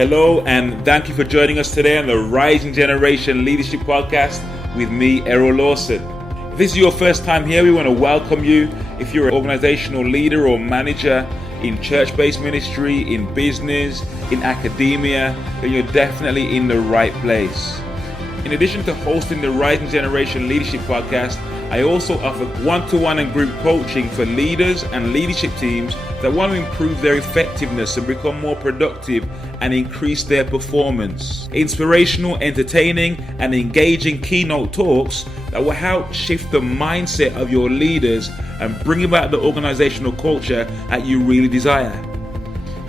Hello, and thank you for joining us today on the Rising Generation Leadership Podcast with me, Errol Lawson. If this is your first time here, we want to welcome you. If you're an organizational leader or manager in church-based ministry, in business, in academia, then you're definitely in the right place. In addition to hosting the Rising Generation Leadership Podcast, I also offer one-to-one and group coaching for leaders and leadership teams that want to improve their effectiveness and become more productive and increase their performance. Inspirational, entertaining, and engaging keynote talks that will help shift the mindset of your leaders and bring about the organizational culture that you really desire.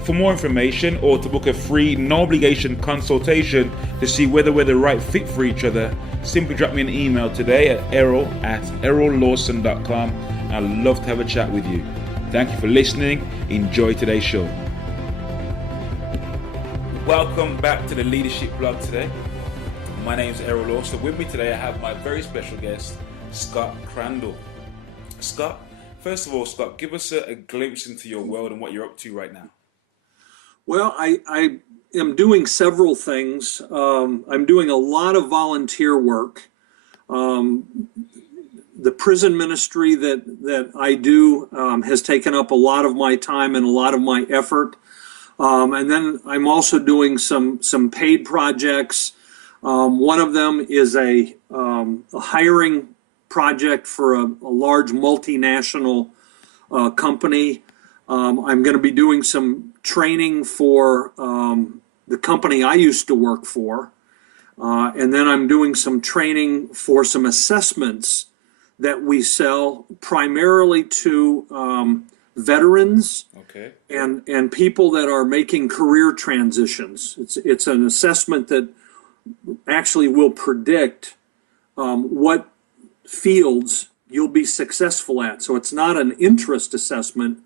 For more information or to book a free, no-obligation consultation to see whether we're the right fit for each other, simply drop me an email today at errol@errollawson.com. I'd love to have a chat with you. Thank you for listening. Enjoy today's show. Welcome back to the Leadership Blog today. My name is Errol Lawson. With me today I have my very special guest, Scott Crandall. Scott, first of all, Scott, give us a glimpse into your world and what you're up to right now. Well, I am doing several things. I'm doing a lot of volunteer work. The prison ministry that I do has taken up a lot of my time and a lot of my effort. And then I'm also doing some paid projects. One of them is a hiring project for a large multinational company. I'm going to be doing some training for the company I used to work for. And then I'm doing some training for some assessments that we sell primarily to veterans and people that are making career transitions. It's an assessment that actually will predict what fields you'll be successful at. So it's not an interest assessment.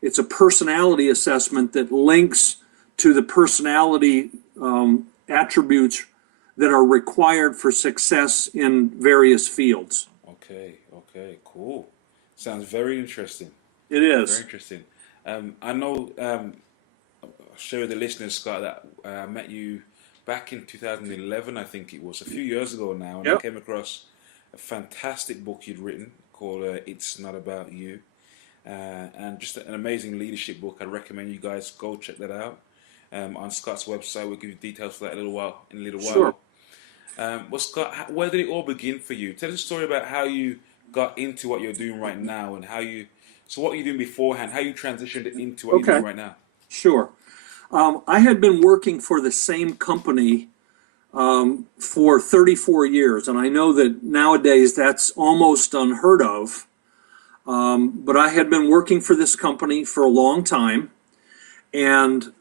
It's a personality assessment that links to the personality attributes that are required for success in various fields. Okay, cool. Sounds very interesting. It is. Very interesting. I know, I'll share with the listeners, Scott, that I met you back in 2011, I think it was, a few years ago now, and I came across a fantastic book you'd written called It's Not About You. And just an amazing leadership book. I recommend you guys go check that out on Scott's website. We'll give you details for that in a little while. Sure. Well, Scott, where did it all begin for you? Tell us a story about how you got into what you're doing right now, and so what were you doing beforehand, how you transitioned into what you're doing right now. Sure. I had been working for the same company for 34 years, and I know that nowadays that's almost unheard of. But I had been working for this company for a long time, and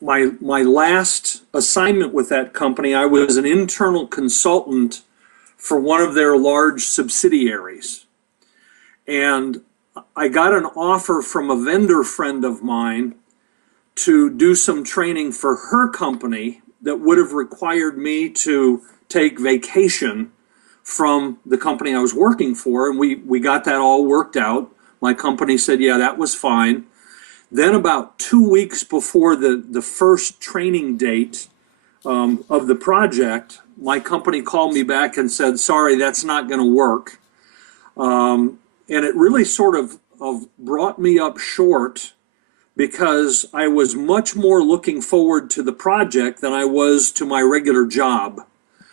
my last assignment with that company, I was an internal consultant for one of their large subsidiaries. And I got an offer from a vendor friend of mine to do some training for her company that would have required me to take vacation from the company I was working for, and we got that all worked out. My company said, yeah, that was fine. Then about 2 weeks before the first training date of the project, my company called me back and said, sorry, that's not going to work. And it really sort of brought me up short, because I was much more looking forward to the project than I was to my regular job.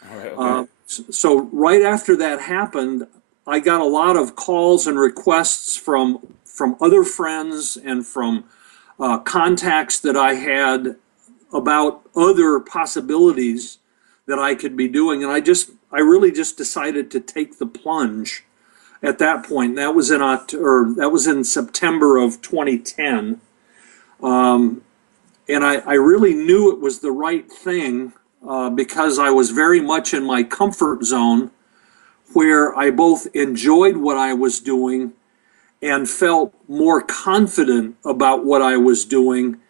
All right, okay. So right after that happened, I got a lot of calls and requests from other friends and from contacts that I had about other possibilities that I could be doing, and I really just decided to take the plunge at that point. That was in September of 2010, and I really knew it was the right thing. Because I was very much in my comfort zone, where I both enjoyed what I was doing and felt more confident about what I was doing.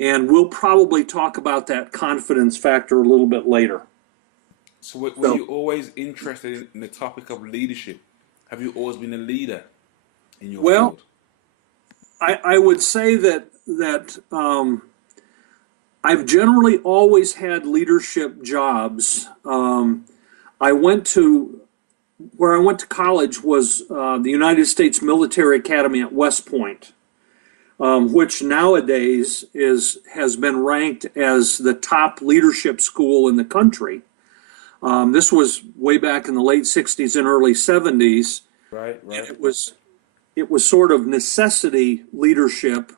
And we'll probably talk about that confidence factor a little bit later. So were you always interested in the topic of leadership? Have you always been a leader in your field? I would say that I've generally always had leadership jobs. I went to Where I went to college was the United States Military Academy at West Point, which nowadays has been ranked as the top leadership school in the country. This was way back in the late '60s and early '70s. Right. And it was sort of necessity leadership,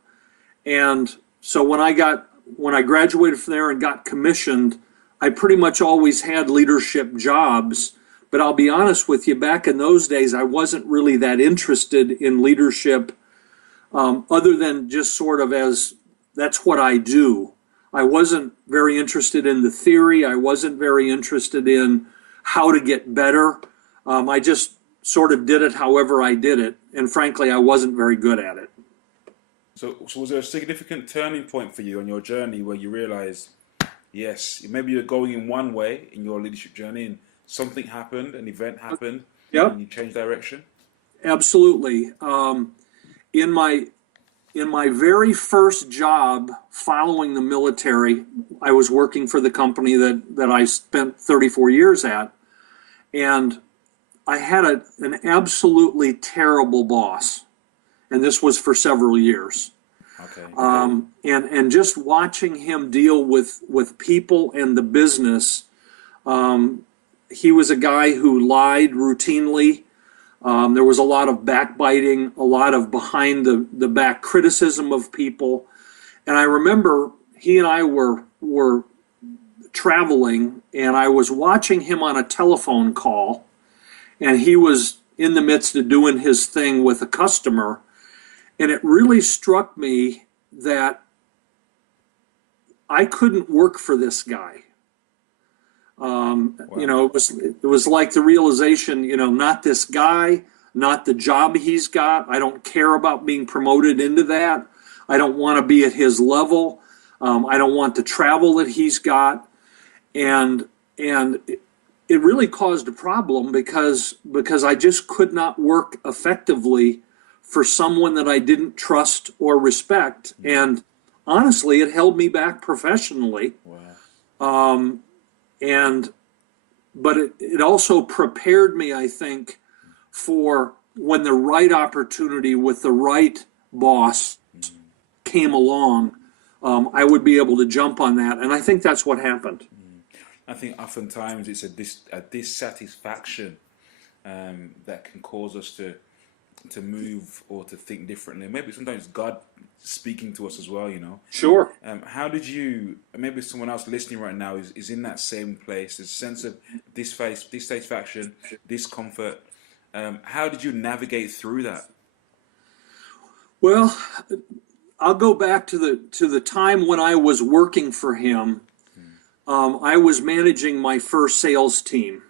and so when I graduated from there and got commissioned, I pretty much always had leadership jobs. But I'll be honest with you, back in those days, I wasn't really that interested in leadership, other than just sort of as that's what I do. I wasn't very interested in the theory. I wasn't very interested in how to get better. I just sort of did it however I did it. And frankly, I wasn't very good at it. So was there a significant turning point for you on your journey where you realized, yes, maybe you're going in one way in your leadership journey and something happened, an event happened, Yep. and you changed direction? Absolutely. In my very first job following the military, I was working for the company that I spent 34 years at, and I had an absolutely terrible boss, and this was for several years. Okay. And just watching him deal with people and the business, he was a guy who lied routinely. There was a lot of backbiting, a lot of behind the back criticism of people. And I remember he and I were traveling, and I was watching him on a telephone call, and he was in the midst of doing his thing with a customer. And it really struck me that I couldn't work for this guy. Wow. It was like the realization, not this guy, not the job he's got. I don't care about being promoted into that. I don't want to be at his level. I don't want the travel that he's got. And it really caused a problem because I just could not work effectively for someone that I didn't trust or respect. And honestly, it held me back professionally. Wow. But it also prepared me, I think, for when the right opportunity with the right boss came along, I would be able to jump on that. And I think that's what happened. I think oftentimes it's a dissatisfaction that can cause us to move or to think differently. Maybe sometimes God speaking to us as well, Sure. How did you, maybe someone else listening right now is in that same place, this sense of dissatisfaction, discomfort. How did you navigate through that? Well, I'll go back to the time when I was working for him. I was managing my first sales team,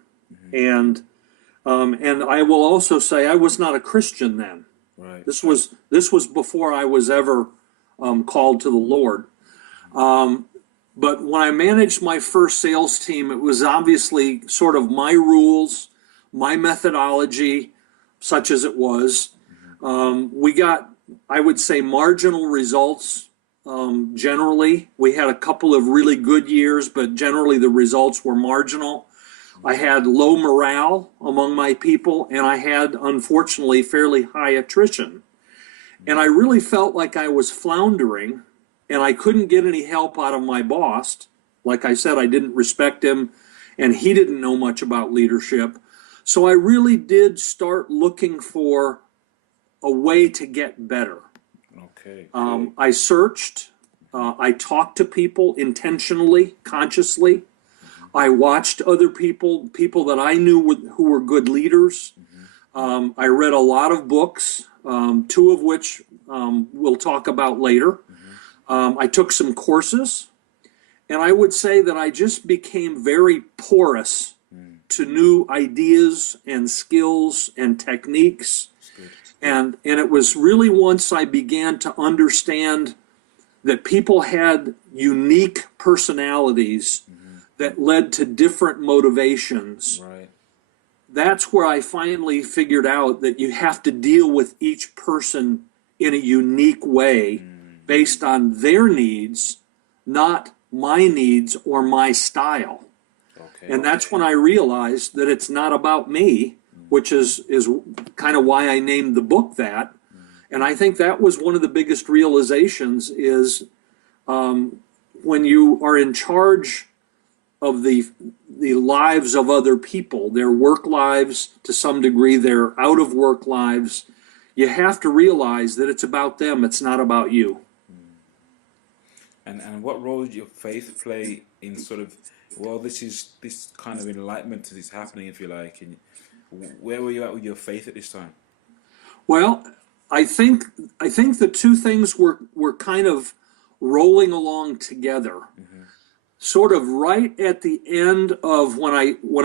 and I will also say I was not a Christian then. Right. This was before I was ever called to the Lord. But when I managed my first sales team, it was obviously sort of my rules, my methodology, such as it was. We got, I would say, marginal results. Generally, we had a couple of really good years, but generally the results were marginal. I had low morale among my people, and I had, unfortunately, fairly high attrition. And I really felt like I was floundering, and I couldn't get any help out of my boss. Like I said, I didn't respect him, and he didn't know much about leadership. So I really did start looking for a way to get better. Okay. I searched. I talked to people intentionally, consciously. I watched other people that I knew who were good leaders. I read a lot of books, two of which we'll talk about later. I took some courses, and I would say that I just became very porous to new ideas and skills and techniques. And it was really once I began to understand that people had unique personalities that led to different motivations. Right. That's where I finally figured out that you have to deal with each person in a unique way based on their needs, not my needs or my style. Okay. And that's when I realized that it's not about me, which is kind of why I named the book that. And I think that was one of the biggest realizations is when you are in charge of the lives of other people, their work lives to some degree, their out of work lives, you have to realize that it's about them, it's not about you. And what role did your faith play in sort of, well, this kind of enlightenment is happening, if you like, and where were you at with your faith at this time? Well, I think the two things were kind of rolling along together. Sort of right at the end of when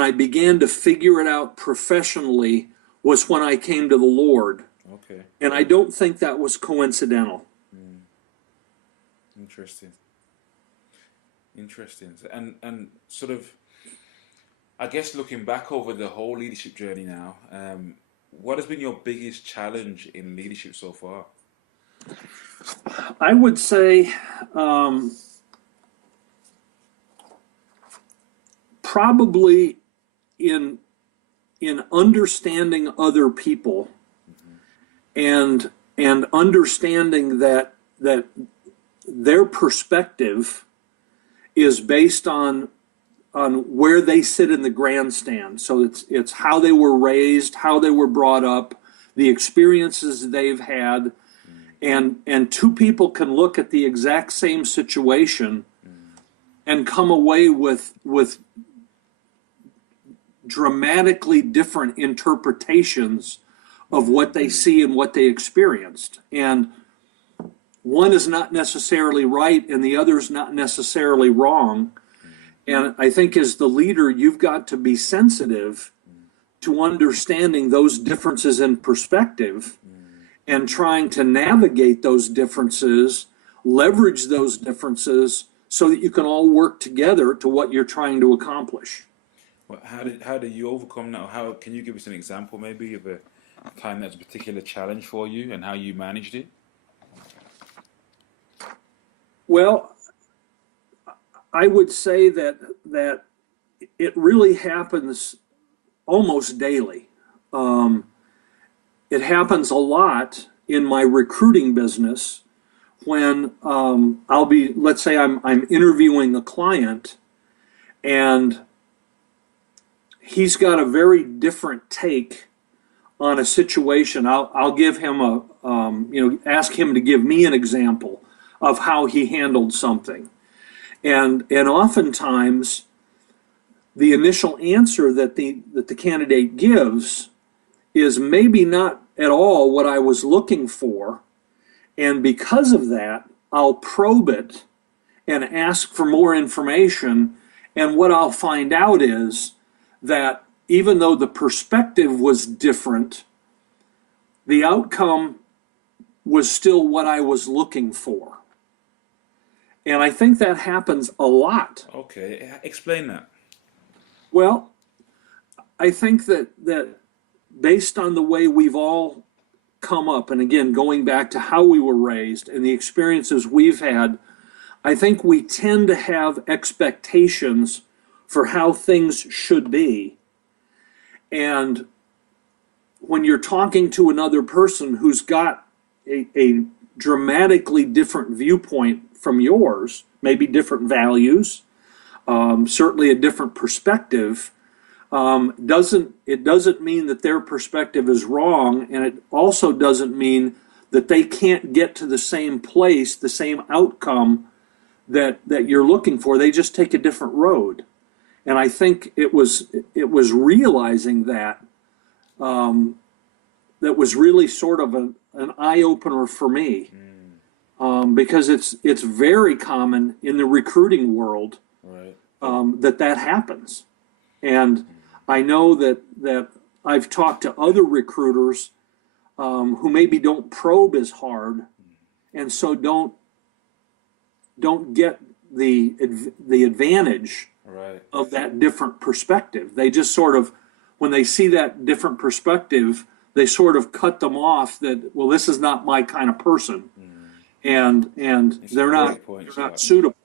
I began to figure it out professionally was when I came to the Lord. Okay. And I don't think that was coincidental. Interesting. And sort of, I guess looking back over the whole leadership journey now, what has been your biggest challenge in leadership so far? I would say probably in understanding other people and understanding that their perspective is based on where they sit in the grandstand. So it's how they were raised, how they were brought up, the experiences they've had, and two people can look at the exact same situation and come away with dramatically different interpretations of what they see and what they experienced. And one is not necessarily right and the other is not necessarily wrong. And I think as the leader, you've got to be sensitive to understanding those differences in perspective and trying to navigate those differences, leverage those differences so that you can all work together to what you're trying to accomplish. Well, how did you overcome that? How can you give us an example maybe of a time that's a particular challenge for you and how you managed it? Well, I would say that it really happens almost daily. It happens a lot in my recruiting business when let's say I'm interviewing a client and he's got a very different take on a situation. I'll give him ask him to give me an example of how he handled something. And oftentimes the initial answer that the candidate gives is maybe not at all what I was looking for. And because of that, I'll probe it and ask for more information. And what I'll find out is that even though the perspective was different, the outcome was still what I was looking for. And I think that happens a lot. Okay, explain that. Well, I think that based on the way we've all come up, and again, going back to how we were raised and the experiences we've had, I think we tend to have expectations for how things should be. And when you're talking to another person who's got a dramatically different viewpoint from yours, maybe different values, certainly a different perspective, it doesn't mean that their perspective is wrong, and it also doesn't mean that they can't get to the same place, the same outcome that you're looking for. They just take a different road. And I think it was realizing that that was really sort of an eye-opener for me. Because it's very common in the recruiting world, Right. That happens. And I know that I've talked to other recruiters who maybe don't probe as hard and so don't get the advantage Right. of that different perspective. They just sort of, when they see that different perspective, they sort of cut them off that, well, this is not my kind of person. And It's a they're great not point, they're Scott. not suitable.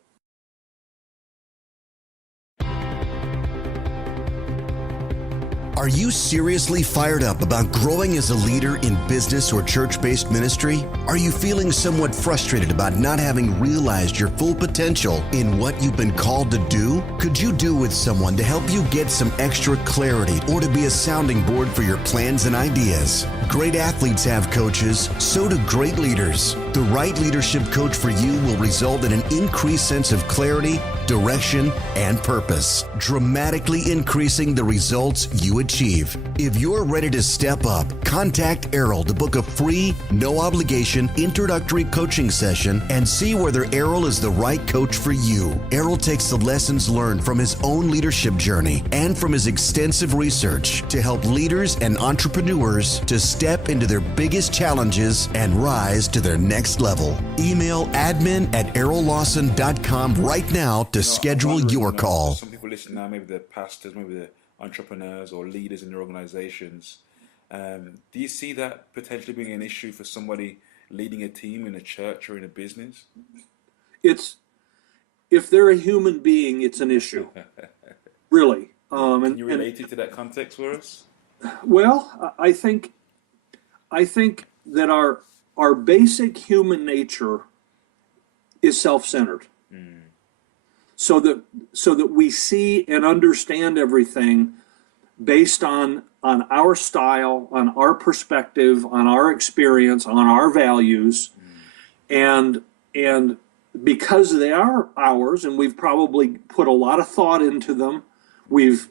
Are you seriously fired up about growing as a leader in business or church-based ministry? Are you feeling somewhat frustrated about not having realized your full potential in what you've been called to do? Could you do with someone to help you get some extra clarity or to be a sounding board for your plans and ideas? Great athletes have coaches, so do great leaders. The right leadership coach for you will result in an increased sense of clarity, direction, and purpose, dramatically increasing the results you achieve. If you're ready to step up, contact Errol to book a free, no-obligation introductory coaching session and see whether Errol is the right coach for you. Errol takes the lessons learned from his own leadership journey and from his extensive research to help leaders and entrepreneurs to step into their biggest challenges and rise to their next level. Email admin@errollawson.com right now to schedule your call. Some people listen now, maybe they're pastors, maybe they're entrepreneurs or leaders in their organizations. Do you see that potentially being an issue for somebody leading a team in a church or in a business? If they're a human being, it's an issue. Really. Can you relate it to that context for us? Well, I think that our basic human nature is self-centered. So that we see and understand everything based on our style, on our perspective, on our experience, on our values, and because they are ours, and we've probably put a lot of thought into them, we've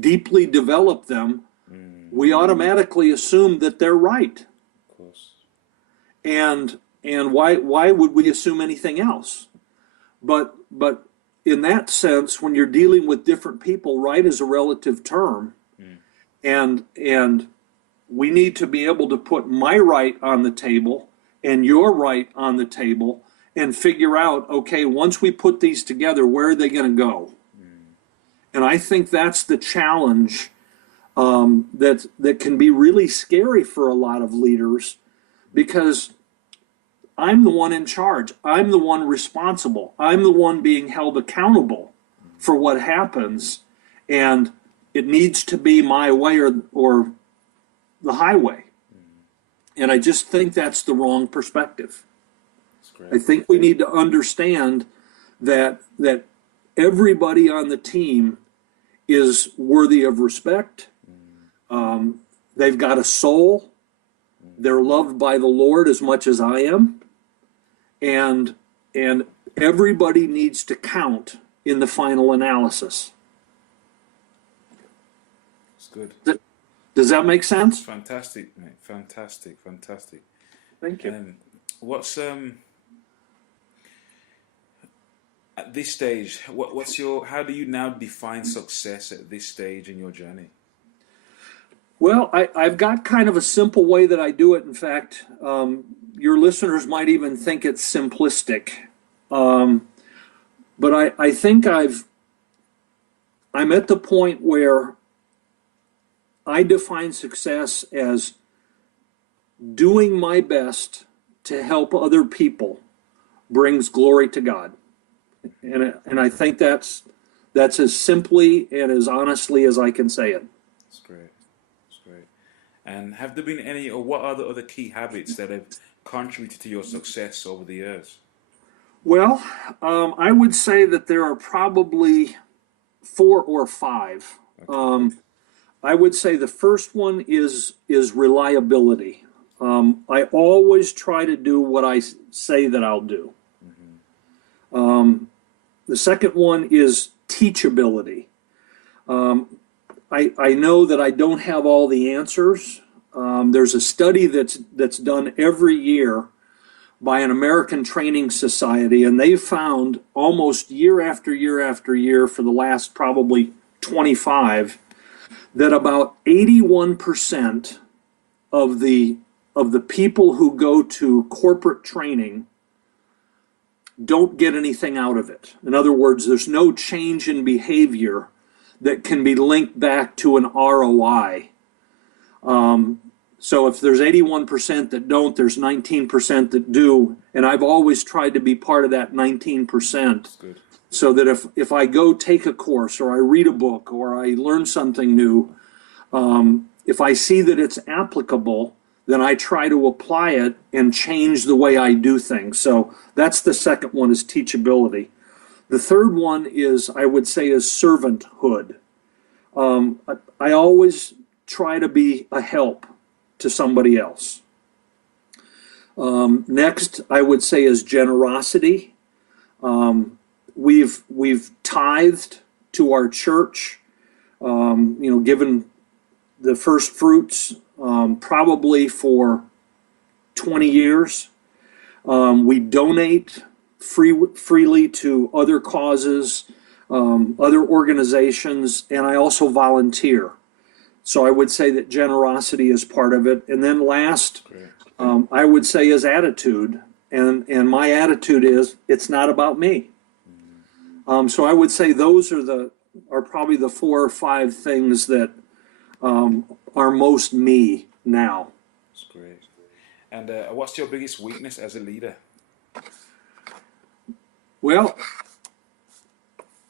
deeply developed them. We automatically assume that they're right. Of course. And why would we assume anything else? But in that sense, when you're dealing with different people, right is a relative term, and we need to be able to put my right on the table and your right on the table and figure out, okay, once we put these together, where are they going to go? And I think that's the challenge that can be really scary for a lot of leaders, because I'm the one in charge. I'm the one responsible. I'm the one being held accountable for what happens, and it needs to be my way or the highway. And I just think that's the wrong perspective. I think we need to understand that everybody on the team is worthy of respect. They've got a soul. They're loved by the Lord as much as I am. And everybody needs to count in the final analysis. It's good. Does that make sense? Fantastic, mate. Fantastic. Thank you. What's at this stage? How do you now define success at this stage in your journey? Well, I've got kind of a simple way that I do it. In fact, your listeners might even think it's simplistic, but I think I'm at the point where I define success as doing my best to help other people brings glory to God, and I think that's as simply and as honestly as I can say it. That's great. And have there been any, or what are the other key habits that have contributed to your success over the years? Well, I would say that there are probably 4 or 5. Okay. I would say the first one is reliability. I always try to do what I say that I'll do. The second one is teachability. I know that I don't have all the answers. There's a study that's done every year by an American Training Society, and they found almost year after year after year for the last probably 25 that about 81% of the people who go to corporate training don't get anything out of it. In other words, there's no change in behavior that can be linked back to an ROI. So if there's 81% that don't, there's 19% that do, and I've always tried to be part of that 19%. so that if I go take a course or I read a book or I learn something new, if I see that it's applicable, then I try to apply it and change the way I do things. So that's the second one, is teachability. The third one is, I would say, is servanthood. I always try to be a help to somebody else. Next, I would say, is generosity. We've tithed to our church, given the first fruits probably for 20 years. We donate freely to other causes, other organizations, and I also volunteer. So I would say that generosity is part of it. And then last, I would say, is attitude. And my attitude is, it's not about me. So I would say those are probably the 4 or 5 things that are most me now. That's great. And what's your biggest weakness as a leader? Well,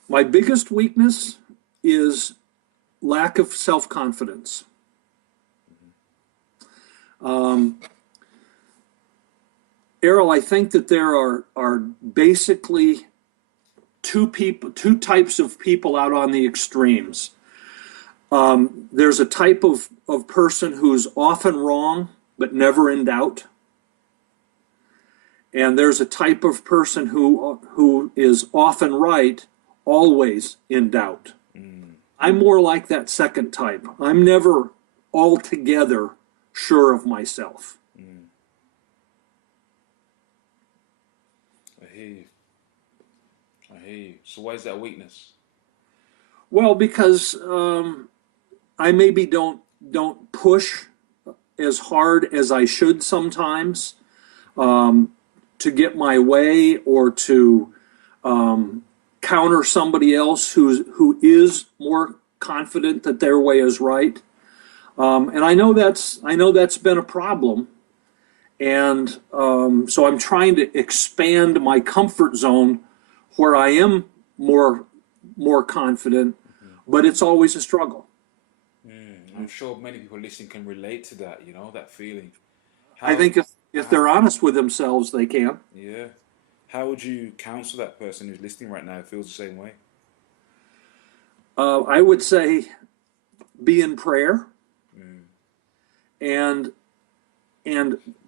my biggest weakness is lack of self-confidence. Errol, I think that there are basically two types of people out on the extremes. There's a type of person who's often wrong but never in doubt. And there's a type of person who is often right, always in doubt. I'm more like that second type. I'm never altogether sure of myself. I hear you. So why is that a weakness? Well, because I maybe don't push as hard as I should sometimes to get my way, or to counter somebody else who is more confident that their way is right. And I know that's been a problem. And so I'm trying to expand my comfort zone where I am more confident, but it's always a struggle. I'm sure many people listening can relate to that, that feeling. I think if they're honest with themselves, they can. Yeah. How would you counsel that person who's listening right now who feels the same way? I would say be in prayer and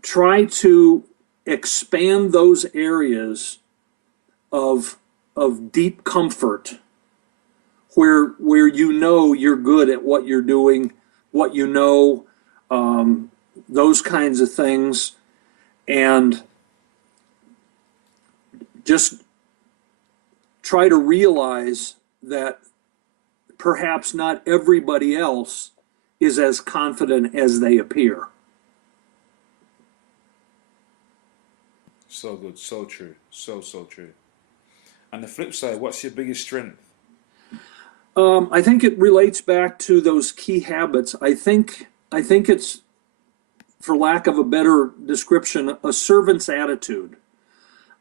try to expand those areas of deep comfort where you're good at what you're doing, what those kinds of things, and just try to realize that perhaps not everybody else is as confident as they appear. So good, so true, so true. On the flip side, what's your biggest strength? I think it relates back to those key habits. I think it's, for lack of a better description, a servant's attitude.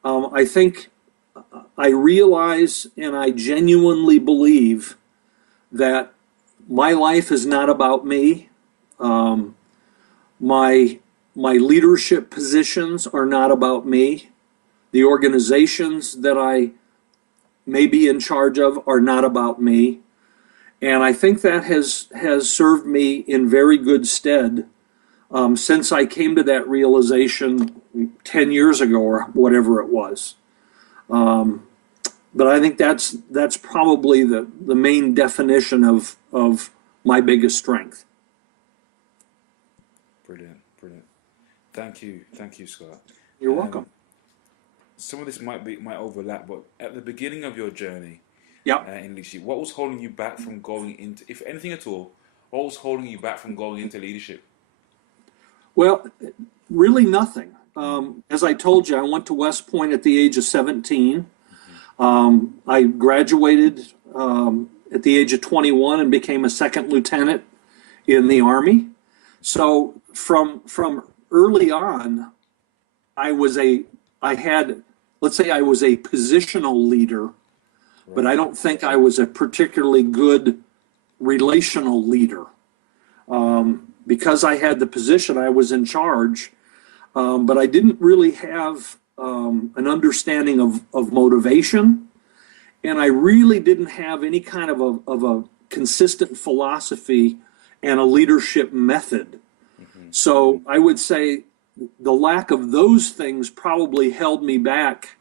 I think I realize and I genuinely believe that my life is not about me. My leadership positions are not about me. The organizations that I may be in charge of are not about me. And I think that has served me in very good stead since I came to that realization 10 years ago or whatever it was. But I think that's probably the main definition of my biggest strength. Brilliant. Thank you, Scott. You're welcome. Some of this might overlap, but at the beginning of your journey in leadership, what was holding you back from going into, if anything at all, what was holding you back from going into leadership? Well, really nothing. As I told you, I went to West Point at the age of 17. I graduated at the age of 21 and became a second lieutenant in the Army. So from early on, I was a positional leader but I don't think I was a particularly good relational leader. Because I had the position, I was in charge, but I didn't really have an understanding of motivation, and I really didn't have any kind of a consistent philosophy and a leadership method. So I would say the lack of those things probably held me back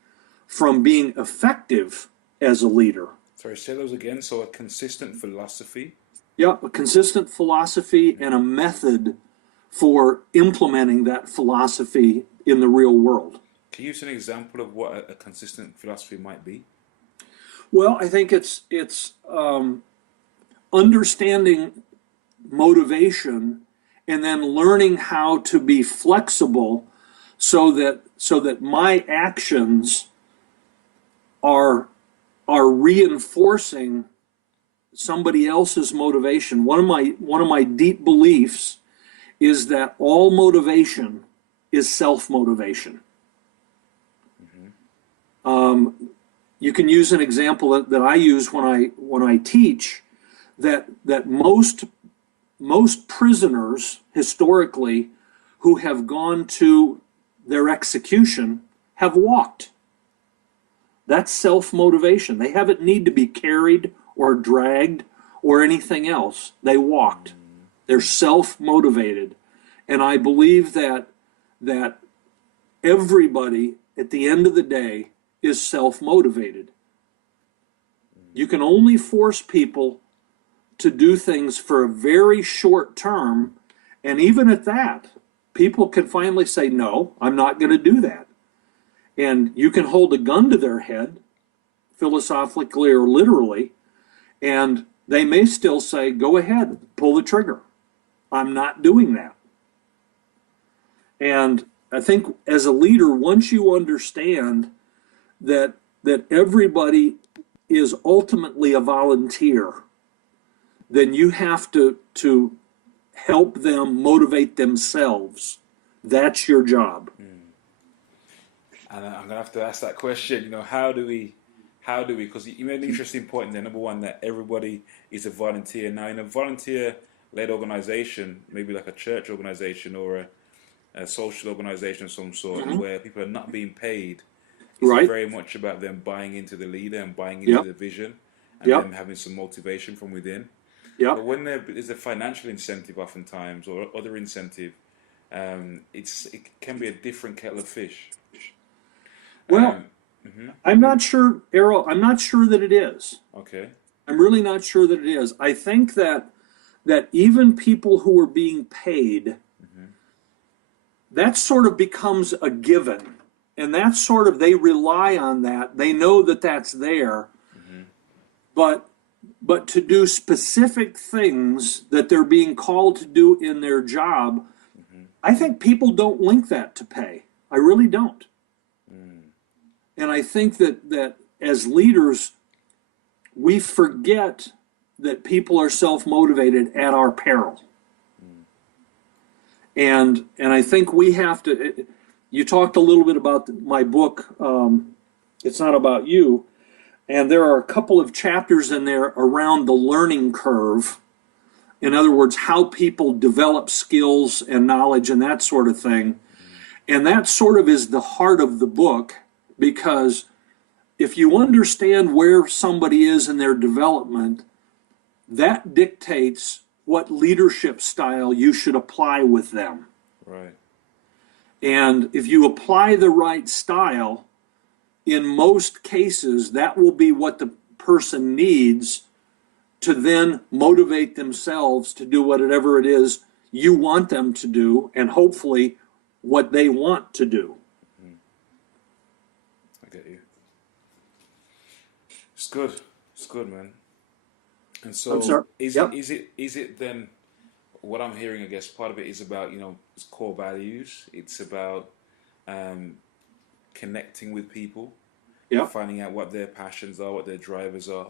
from being effective as a leader. Sorry, say those again. So a consistent philosophy. Yeah, a consistent philosophy and a method for implementing that philosophy in the real world. Can you use an example of what a consistent philosophy might be? Well, I think it's understanding motivation and then learning how to be flexible so that my actions are reinforcing somebody else's motivation. One of my deep beliefs is that all motivation is self-motivation. You can use an example that I use when I teach, that most prisoners historically who have gone to their execution have walked. That's self-motivation. They haven't need to be carried or dragged or anything else. They walked. They're self-motivated. And I believe that everybody at the end of the day is self-motivated. You can only force people to do things for a very short term, and even at that, people can finally say, no, I'm not going to do that. And you can hold a gun to their head, philosophically or literally, and they may still say, go ahead, pull the trigger. I'm not doing that. And I think as a leader, once you understand that everybody is ultimately a volunteer, then you have to help them motivate themselves. That's your job. And I'm going to have to ask that question, how do we, because you made an interesting point there. Number one, that everybody is a volunteer. Now, in a volunteer-led organization, maybe like a church organization or a social organization of some sort, where people are not being paid, it's Right. very much about them buying into the leader and buying into the vision and them having some motivation from within. But when there is a financial incentive oftentimes or other incentive, it can be a different kettle of fish. Well, I'm not sure, Errol, I'm not sure that it is. Okay. I'm really not sure that it is. I think that even people who are being paid, that sort of becomes a given. And that's sort of, they rely on that. They know that that's there. But to do specific things that they're being called to do in their job, I think people don't link that to pay. I really don't. And I think that as leaders, we forget that people are self-motivated at our peril. And I think we have to, you talked a little bit about my book, It's Not About You, and there are a couple of chapters in there around the learning curve. In other words, how people develop skills and knowledge and that sort of thing. And that sort of is the heart of the book, because if you understand where somebody is in their development, that dictates what leadership style you should apply with them. Right. And if you apply the right style, in most cases, that will be what the person needs to then motivate themselves to do whatever it is you want them to do, and hopefully what they want to do. I get you. It's good. It's good, man. And so, I'm sorry. is it then? What I'm hearing, I guess, part of it is about it's core values. It's about connecting with people, finding out what their passions are, what their drivers are.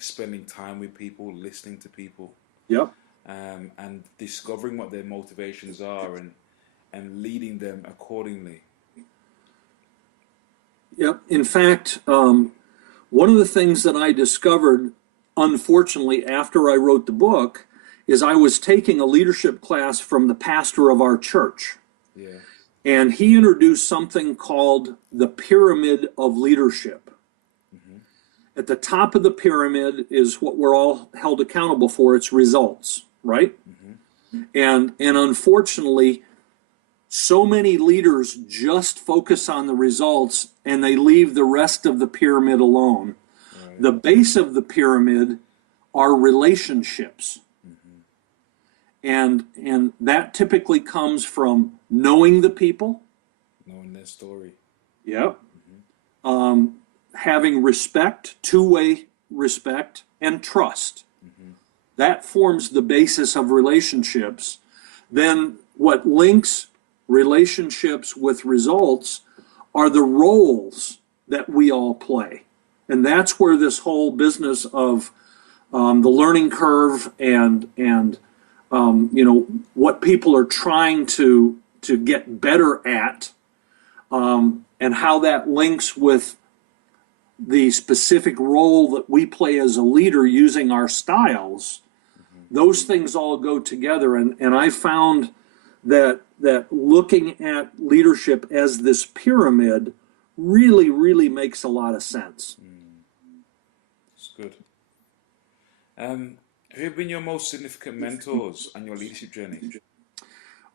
Spending time with people, listening to people. And discovering what their motivations are and leading them accordingly. In fact, One of the things that I discovered, unfortunately, after I wrote the book, is I was taking a leadership class from the pastor of our church. Yeah. And he introduced something called the pyramid of leadership. At the top of the pyramid is what we're all held accountable for. It's results, right? And unfortunately, so many leaders just focus on the results and they leave the rest of the pyramid alone. Right. The base of the pyramid are relationships. And that typically comes from knowing the people. Knowing their story. Yep. Having respect, two-way respect, and trust. That forms the basis of relationships. Then what links relationships with results are the roles that we all play. And that's where this whole business of the learning curve and what people are trying to get better at, and how that links with the specific role that we play as a leader using our styles. Those things all go together. And I found that looking at leadership as this pyramid really, really makes a lot of sense. That's good. Who have been your most significant mentors on your leadership journey?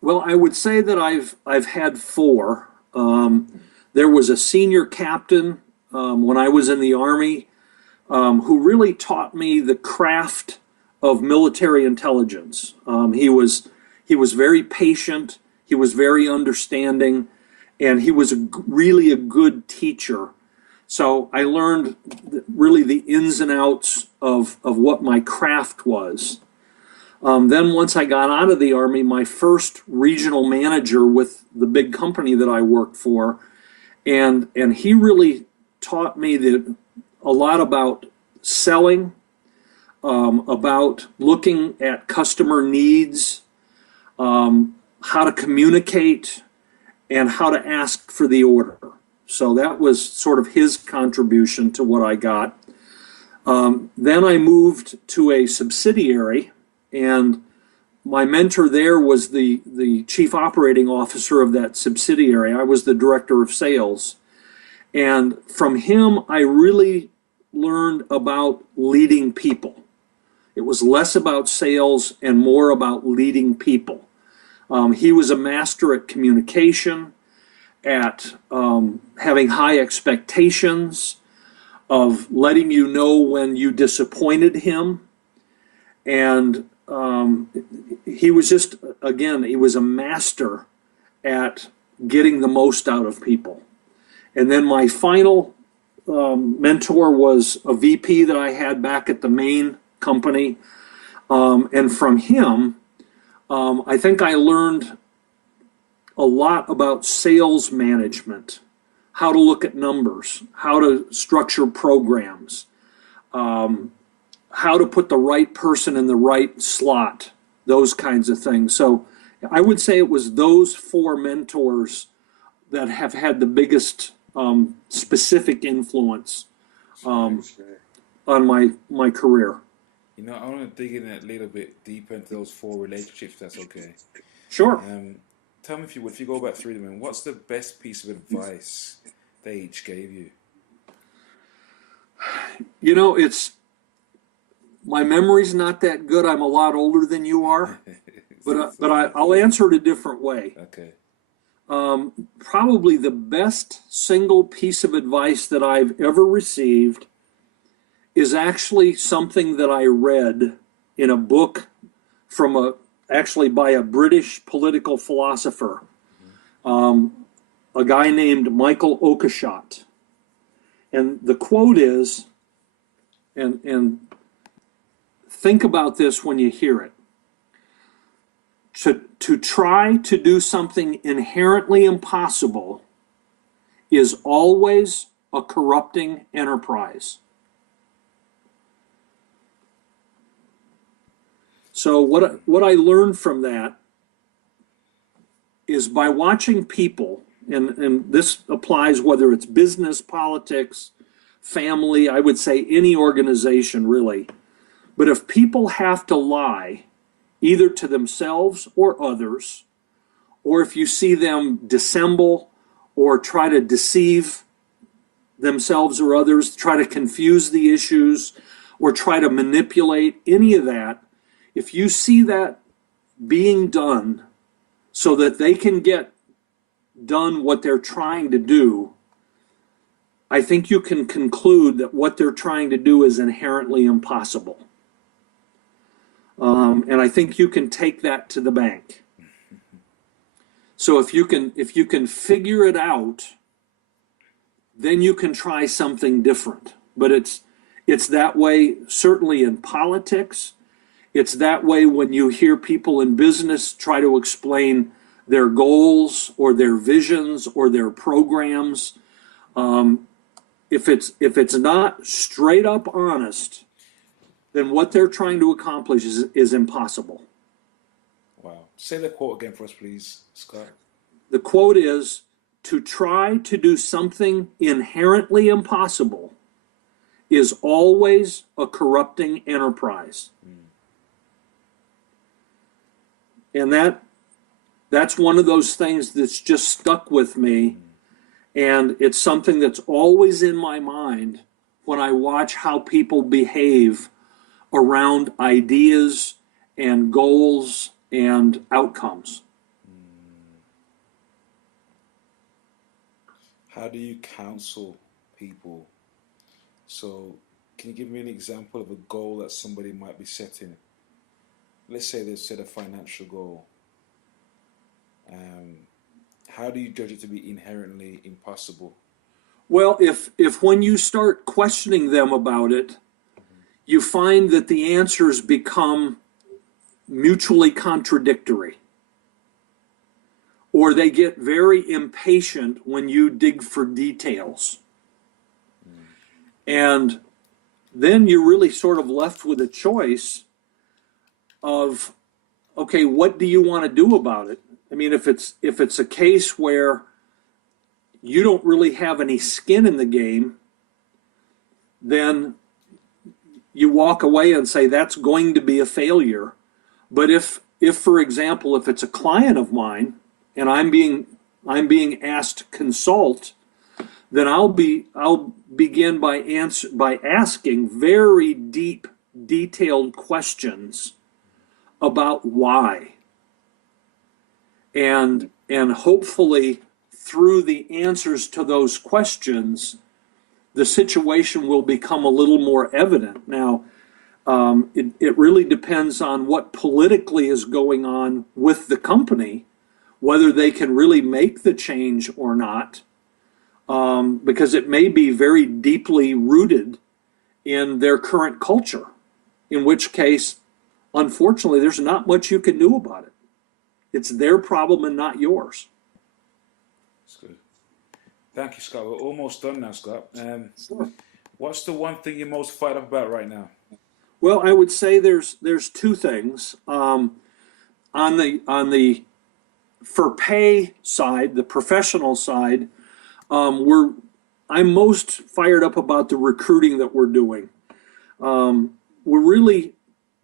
Well, I would say that I've had four. There was a senior captain when I was in the Army who really taught me the craft of military intelligence. He was very patient. He was very understanding, and he was really a good teacher. So I learned really the ins and outs of what my craft was. Then once I got out of the Army, my first regional manager with the big company that I worked for, and he really taught me a lot about selling, about looking at customer needs, how to communicate, and how to ask for the order. So that was sort of his contribution to what I got. Then I moved to a subsidiary, and my mentor there was the chief operating officer of that subsidiary. I was the director of sales. And from him, I really learned about leading people. It was less about sales and more about leading people. He was a master at communication, at having high expectations, of letting you know when you disappointed him. And he was just, again, he was a master at getting the most out of people. And then my final mentor was a VP that I had back at the main company. And from him, I think I learned a lot about sales management, how to look at numbers, how to structure programs, how to put the right person in the right slot, those kinds of things. So I would say it was those four mentors that have had the biggest specific influence on my career. You know, I want to dig in a little bit deeper into those four relationships, if that's okay. Sure. Tell me if you go back through them, and what's the best piece of advice they each gave you? You know, my memory's not that good. I'm a lot older than you are, but I'll answer it a different way. Okay. Probably the best single piece of advice that I've ever received is actually something that I read in a book actually by a British political philosopher, a guy named Michael Oakeshott. And the quote is, and think about this when you hear it, to try to do something inherently impossible is always a corrupting enterprise. So what I learned from that is by watching people, and this applies whether it's business, politics, family, I would say any organization really. But if people have to lie, either to themselves or others, or if you see them dissemble or try to deceive themselves or others, try to confuse the issues, or try to manipulate any of that, if you see that being done so that they can get done what they're trying to do, I think you can conclude that what they're trying to do is inherently impossible. And I think you can take that to the bank. So if you can figure it out, then you can try something different. But it's that way certainly in politics. It's that way when you hear people in business try to explain their goals or their visions or their programs. If it's not straight up honest, then what they're trying to accomplish is impossible. Wow. Say the quote again for us, please, Scott. The quote is, to try to do something inherently impossible is always a corrupting enterprise. And that's one of those things that's just stuck with me. And it's something that's always in my mind when I watch how people behave around ideas and goals and outcomes. How do you counsel people? So can you give me an example of a goal that somebody might be setting? Let's say they've set a financial goal. How do you judge it to be inherently impossible? Well, if when you start questioning them about it, you find that the answers become mutually contradictory, or they get very impatient when you dig for details. And then you're really sort of left with a choice of, okay, what do you want to do about it? I mean, if it's a case where you don't really have any skin in the game, then you walk away and say that's going to be a failure. But if for example, if it's a client of mine and I'm being asked to consult, then I'll begin by asking very deep, detailed questions about why. And hopefully through the answers to those questions, the situation will become a little more evident. Now, it really depends on what politically is going on with the company, whether they can really make the change or not, because it may be very deeply rooted in their current culture, in which case, unfortunately, there's not much you can do about it. It's their problem and not yours. That's good. Thank you, Scott. We're almost done now, Scott. Sure. What's the one thing you're most fired up about right now? Well, I would say there's two things. On the for pay side, the professional side, I'm most fired up about the recruiting that we're doing. We're really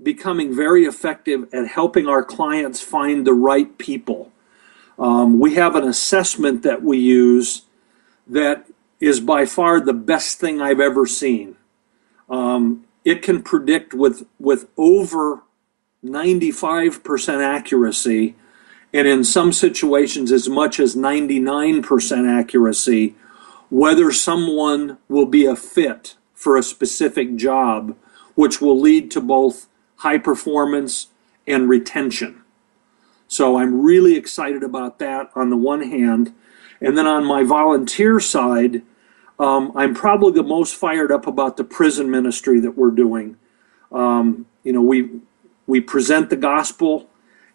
becoming very effective at helping our clients find the right people. We have an assessment that we use that is by far the best thing I've ever seen. It can predict with over 95% accuracy, and in some situations as much as 99% accuracy, whether someone will be a fit for a specific job, which will lead to both high performance and retention. So I'm really excited about that on the one hand. And then on my volunteer side, I'm probably the most fired up about the prison ministry that we're doing. We present the gospel,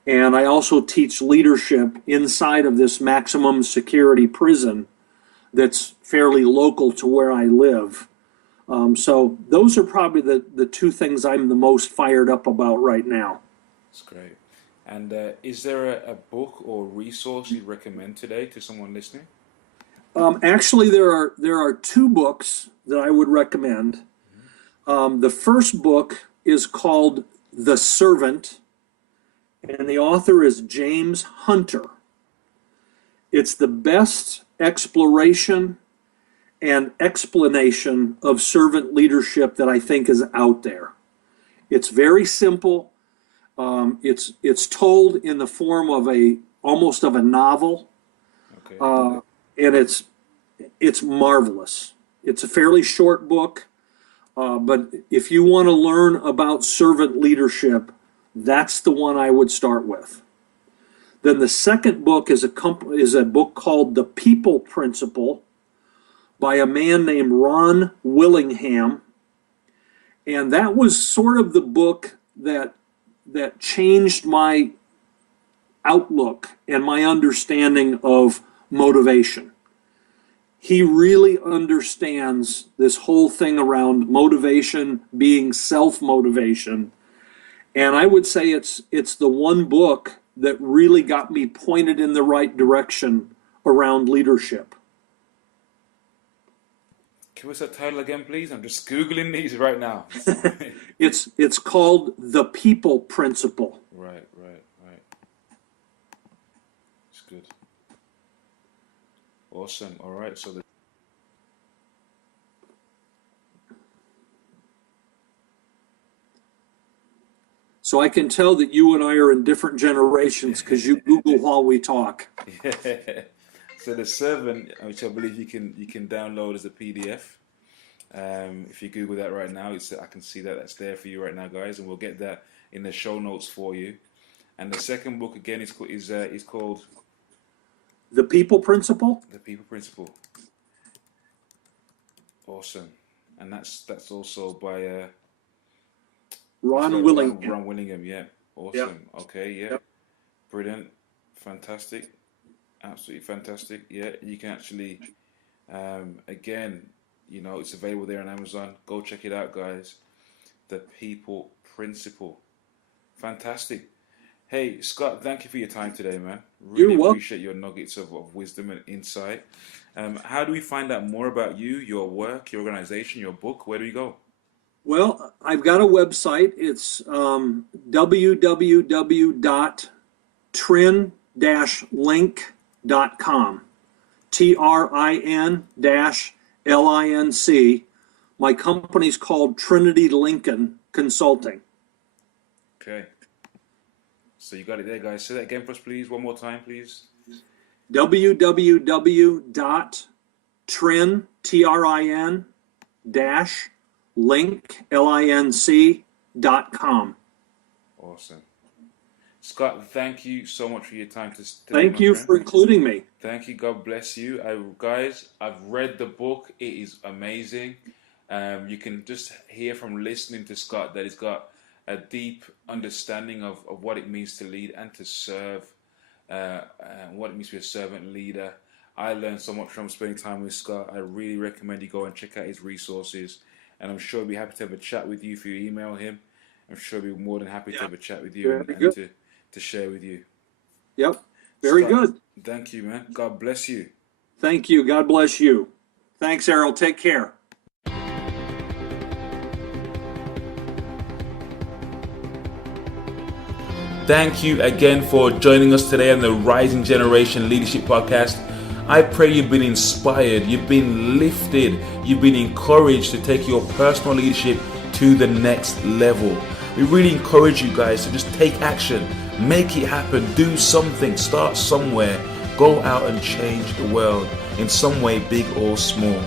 and I also teach leadership inside of this maximum security prison that's fairly local to where I live. So those are probably the two things I'm the most fired up about right now. That's great. And is there a book or resource you'd recommend today to someone listening? Actually, there are two books that I would recommend. The first book is called The Servant, and the author is James Hunter. It's the best exploration and explanation of servant leadership that I think is out there. It's very simple. It's told in the form of almost of a novel, Okay. and it's marvelous. It's a fairly short book, but if you want to learn about servant leadership, that's the one I would start with. Then the second book is a book called The People Principle by a man named Ron Willingham. And that was sort of the book that changed my outlook and my understanding of motivation. He really understands this whole thing around motivation being self-motivation. And I would say it's the one book that really got me pointed in the right direction around leadership. Give us that title again, please. I'm just Googling these right now. It's called The People Principle. Right. It's good. Awesome. All right. So I can tell that you and I are in different generations because you Google while we talk. Yeah. So The Servant, which I believe you can download as a PDF. If you Google that right now, I can see that's there for you right now, guys, and we'll get that in the show notes for you. And the second book again is called The People Principle. The People Principle. Awesome, and that's also by Ron Willingham. Ron Willingham, yeah. Awesome. Yep. Okay, yeah. Yep. Brilliant. Fantastic. Absolutely fantastic. Yeah, you can actually, again, it's available there on Amazon. Go check it out, guys. The People Principle. Fantastic. Hey, Scott, thank you for your time today, man. Really appreciate your nuggets of wisdom and insight. How do we find out more about you, your work, your organization, your book? Where do we go? Well, I've got a website. It's www.trin-link.com. TRIN-LINC. My company's called Trinity Lincoln Consulting. Okay. So you got it there, guys. Say that again for us, please. One more time, please. www.trin-link.com. Awesome. Scott, thank you so much for your time today. Thank you for including me. Thank you. God bless you. Guys, I've read the book. It is amazing. You can just hear from listening to Scott that he's got a deep understanding of what it means to lead and to serve, what it means to be a servant leader. I learned so much from spending time with Scott. I really recommend you go and check out his resources. And I'm sure he'll be happy to have a chat with you if you email him. I'm sure he'll be more than happy to have a chat with you and to share with you. Yep. Very Scott, good. Thank you, man. God bless you. Thank you. God bless you. Thanks, Errol. Take care. Thank you again for joining us today on the Rising Generation Leadership Podcast. I pray you've been inspired, you've been lifted, you've been encouraged to take your personal leadership to the next level. We really encourage you guys to just take action, make it happen, do something, start somewhere, go out and change the world in some way, big or small.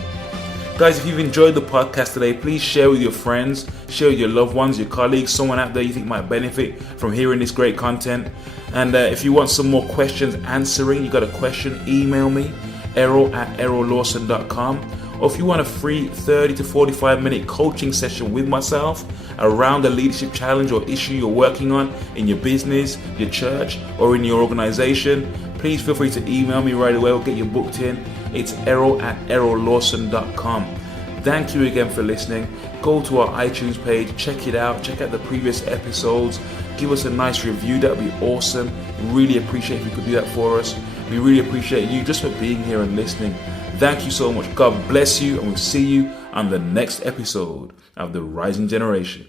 Guys, if you've enjoyed the podcast today, please share with your friends, share with your loved ones, your colleagues, someone out there you think might benefit from hearing this great content. And if you want some more questions answering, you got a question, email me, Errol@errollawson.com. Or if you want a free 30 to 45 minute coaching session with myself around a leadership challenge or issue you're working on in your business, your church, or in your organization, please feel free to email me right away. We'll get you booked in. It's Errol@errollawson.com. Thank you again for listening. Go to our iTunes page, check it out, check out the previous episodes. Give us a nice review, that would be awesome. We really appreciate if you could do that for us. We really appreciate you just for being here and listening. Thank you so much. God bless you, and we'll see you on the next episode of The Rising Generation.